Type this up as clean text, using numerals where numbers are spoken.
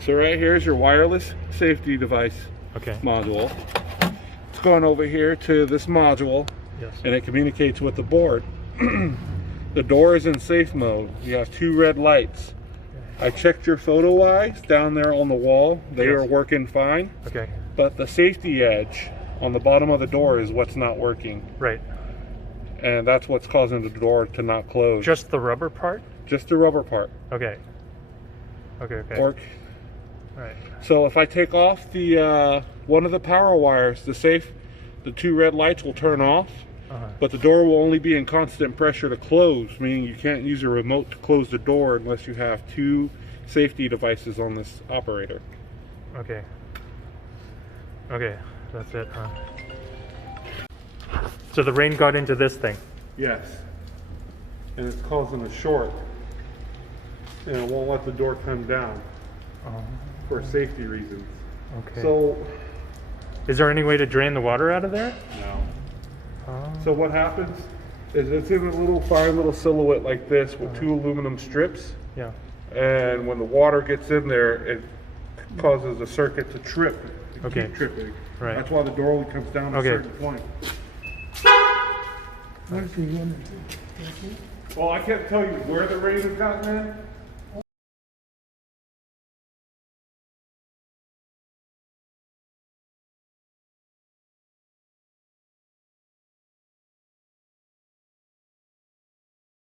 So right here is your wireless safety device Okay. module. It's going over here to this module, Yes. and it communicates with the board. The door is in safe mode. You have 2 red lights. I checked your photo eyes down there on the wall. They Yes. are working fine, Okay. but the safety edge on the bottom of the door is what's not working, Right. and that's what's causing the door to not close. Just the rubber part? Just the rubber part. Okay. Okay. Okay. Work. Right. So if I take off the one of the power wires, the 2 red lights will turn off, but the door will only be in constant pressure to close, meaning you can't use a remote to close the door unless you have 2 safety devices on this operator. Okay. Okay. That's it, huh? So the rain got into this thing. Yes. And it's causing a short, and it won't let the door come down for safety reasons. Okay. So, Is there any way to drain the water out of there? no. So what happens is it's in a little fine little silhouette like this with 2 aluminum strips, Yeah. and when the water gets in there, it causes the circuit to trip. To Okay. keep tripping. Right. That's why the door only comes down to Okay. a certain point. What if you wanted to? Well, I can't tell you where the rain has gotten in,